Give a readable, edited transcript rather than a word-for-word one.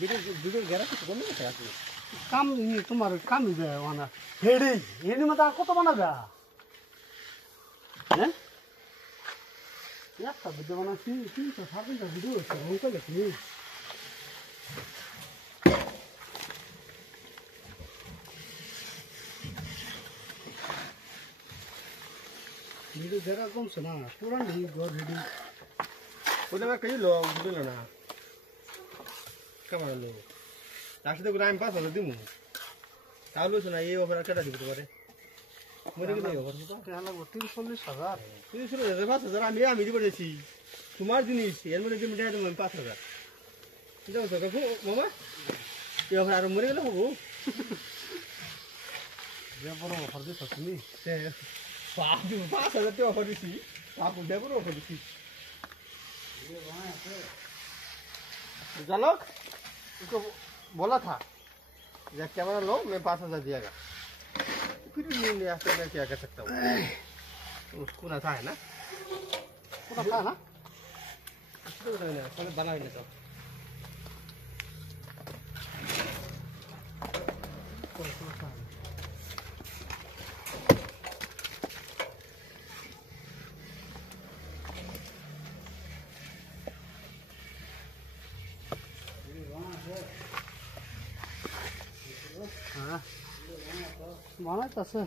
ভিডিও গেরা কিছু কমে গেছে আসলে কাম তোমার কামই দেয় ওনা হেডি এর মধ্যে আর কত বানাবে হ্যাঁ একটা ভিডিও বানাচ্ছি 300-350 ভিডিও হচ্ছে মনে দেখি ভিডিও গেরা কমছে না পুরান ঘর রেডি ওটা আমার কই লো বুঝলো না কেমন লো তার সাথে করে আমি 5,000 দিমু তাহলে শোনা এই অফার কেটে দিতে পারে মরে গেলে অফার টাকা লাগবে 30-40,000 5,000 আমি দিব দিয়েছি তোমার জিনিস এর মধ্যে তুমি দেয় তুমি 5,000 দাও তো কাকু মামা এই অফার আর মরে গেলে হবো যে বড় অফার দিছ তুমি 5,000 টাকা অফার দিছি আপু দেবো অফার দিছি जालोक उसको बोला था जब कैमरा लो मैं 5,000 दिएगा फिर नहीं आते मैं क्या कर सकता हूँ उसको ना था है ना পুরো খা না उसको ना बना ही नहीं तो হ্যাঁ বানাইতেছে